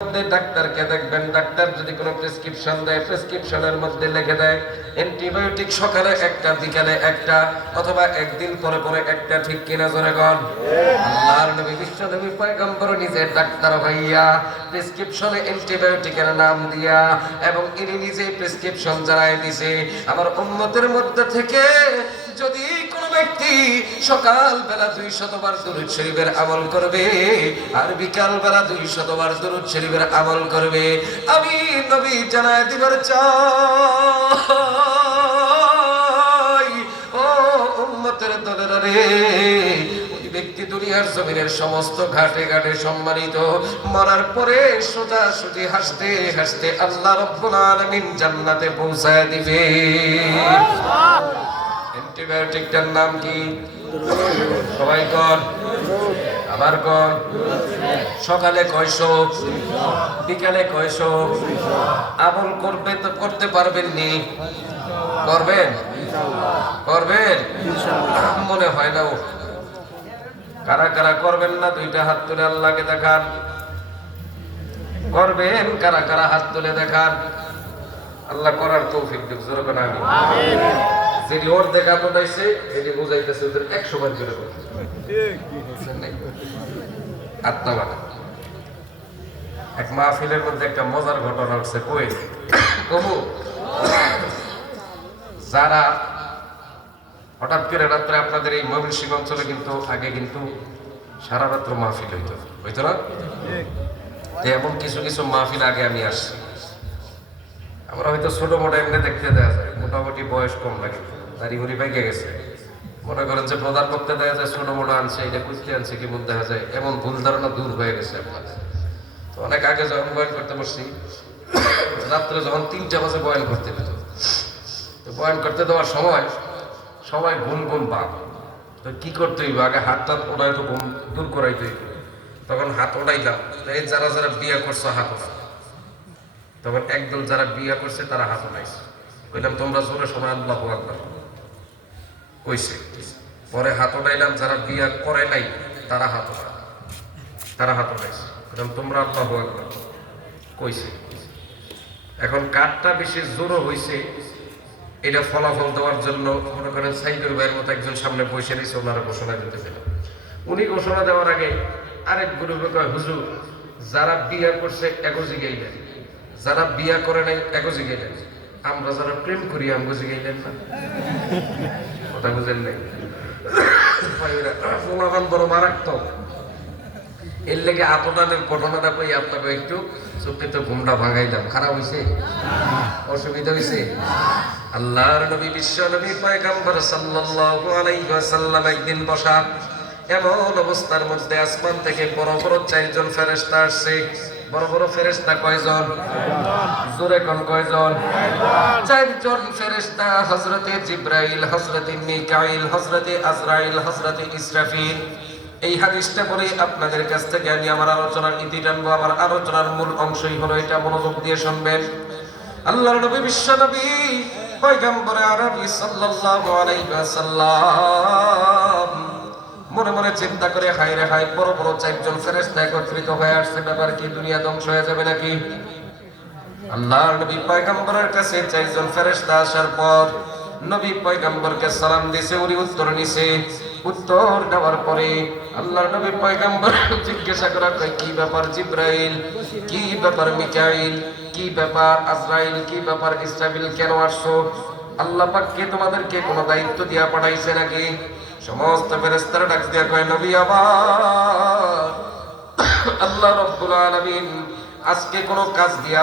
ডাক্তারকে দেখবেন, ডাক্তার যদি কোনো প্রেসক্রিপশন দেয়, প্রেসক্রিপশনের মধ্যে লিখে দেয় অ্যান্টিবায়োটিক সকালে একটা, বিকালে একটা, অথবা একদিন পরে পরে একটা। ঠিক কিনা জোরে কোন? আল্লাহর নবী বিশ্ব নবী পয়গম্বর নিজে ডাক্তার হইয়া প্রেসক্রিপশনে অ্যান্টিবায়োটিকের নাম দিয়া এবং ইনি নিজে প্রেসক্রিপশন জানাই দিছে আমার উম্মতের মধ্যে থেকে যদি কোন ব্যক্তি সকাল বেলা 200 বার দুরূদ শরীফের আমল করবে আর বিকাল বেলা 200 বার দুরূদ শরীফের আমল করবে, আমি নবী জানায় দিবার চাই ও উম্মতের দলেরা রে, ওই ব্যক্তি দুনিয়ার জমিনের সমস্ত ঘাটে ঘাটে সম্মানিত, মরার পরে সোজা সুজি হাসতে হাসতে আল্লাহ রাব্বুল আলামিন জান্নাতে পৌঁছায় দিবে। অ্যান্টিবায়োটিকটার নাম কি? সবাই কোন? আবার কোন? সকালে কয়শো, বিকালে কয়শো? আমল করবে তো করতে পারবেন নি? করবেন? করবেন? মনে হয় না। কারা কারা করবেন না দুইটা হাত তুলে আল্লাহকে দেখান। করবেন কারা কারা? হাত তুলে দেখান। আল্লাহ করার তৌফিক দিক। জোরে কোন আমিন। যিনি ওর দেখা পাঠাইছে এটি বুঝাইতেছে ওদের 100 বার করে করতে আত্মবাদ। এক মাহফিলের মধ্যে একটা মজার ঘটনা হচ্ছে, কই কবু যারা হঠাৎ করে রাত্রে আপনাদের এই ময়মনসিংহ অঞ্চলে কিন্তু আগে কিন্তু সারা রাত্র মাহফিল হইতো না? এমন কিছু কিছু মাহফিল আগে আমি আসছি, আমরা হয়তো ছোট মোটো এমনি দেখতে দেওয়া যায়, মোটামুটি বয়স কম লাগে, দাড়ি পাইকে গেছে, মনে করেন যে প্রধান বক্তা দেখা যায় ছোট মোটো আনছে, এটা কুস্তি আনছে কি মধ্যে দেখা যায়, এমন ভুল ধারণা দূর হয়ে গেছে আপনাদের। তো অনেক আগে যখন বয়ান করতে বসছি, রাত্রে যখন 3টা বাজে বয়ান করতে পেত, তো বয়ান করতে দেওয়ার সময় সবাই ঘুম ঘুম পাক। তো কি করতে হইব? আগে হাত টাত ওড়াই তো ঘুম দূর করাইতে হইব। তখন হাত ওড়াইলাম, এই যারা যারা বিয়া করছো হাত ওড়া। তখন একদল যারা বিয়া করছে তারা হাত উঠাইছে, কইলাম তোমরা জোরে সবাই আল্লাহু আকবার কইছে। পরে হাত উঠাইলাম যারা বিয়া করে নাই তারা হাত উঠাইছে, কইলাম তোমরা আল্লাহু আকবার কইছে। এখন কারটা বেশি জোরও হইছে এটা ফলাফল দেওয়ার জন্য মনে করেন সাইদুর ভাইয়ের মতো একজন সামনে বসে রয়েছে, ওনারা ঘোষণা দিতেছিলেন। উনি ঘোষণা দেওয়ার আগে আরেক গ্রুপে কয়, হুজুর যারা বিয়া করছে এগোজি গাইলেন, যারা বিয়া করে নাই এগোজি গাইলেন, আমরা যারা প্রেম করি আমগোজি গাইলেন না। কথা বুঝেন নাই? ফলাফল বড় মারাত্মক। এর লেগে আপনাদের ঘটনাটা কই আপনাকে একটু চোখে তো ঘুমটা ভাঙাইলাম। খারাপ হয়েছে? অসুবিধা হয়েছে? আল্লাহর নবী বিশ্ব নবী পয়গম্বর সাল্লাল্লাহু আলাইহি ওয়াসাল্লাম একদিন বসা, এমন অবস্থার মধ্যে আসমান থেকে বড় বড় 4জন ফেরেশতা আসছে। বড় বড় ফেরেশতা কয়জন? জোরে কোন কয়জন? 4জন ফেরেশতা, হযরতে জিবরাইল, হযরতে মিকাইল, হযরতে আজরাইল, হযরতে ইসরাফিল। এই হাদিসটা পরে আপনাদের কাছ থেকে আমি আমার আলোচনার ইতি টানবো। আমার আলোচনার মূল অংশই হলো এটা, মনোযোগ দিয়ে শুনবেন। আল্লাহর নবী বিশ্ব নবী পয়গম্বর আরবি সাল্লাল্লাহু আলাইহি ওয়াসাল্লাম মনে মনে চিন্তা করে, হায় রে হায়, বড় বড় 4জন ফেরেশতা একত্রিত হয়ে আসছে, ব্যাপার কি? দুনিয়া ধ্বংস হয়ে যাবে নাকি? আল্লাহর নবী পয়গম্বরের কাছে 4জন ফেরেশতা আসার পর নবী পয়গম্বরকে সালাম দিছে, উনি উত্তর নিছে। উত্তর দেওয়ার পরে আল্লাহর নবী পয়গম্বর জিজ্ঞাসা করা, কি ব্যাপার জিবরাইল, কি ব্যাপার মিকাইল, কি ব্যাপার আজরাইল, কি ব্যাপার ইসরাফিল, কেন আসছো? আল্লাহ পাক কে তোমাদেরকে কোনো দায়িত্ব দিয়া পাঠাইছে নাকি? সমস্ত ফেরেশতারা ডাক দিয়া কয়, নবী আবার আল্লাহ রাব্বুল আলামিন আজকে কোনো কাজ দিয়া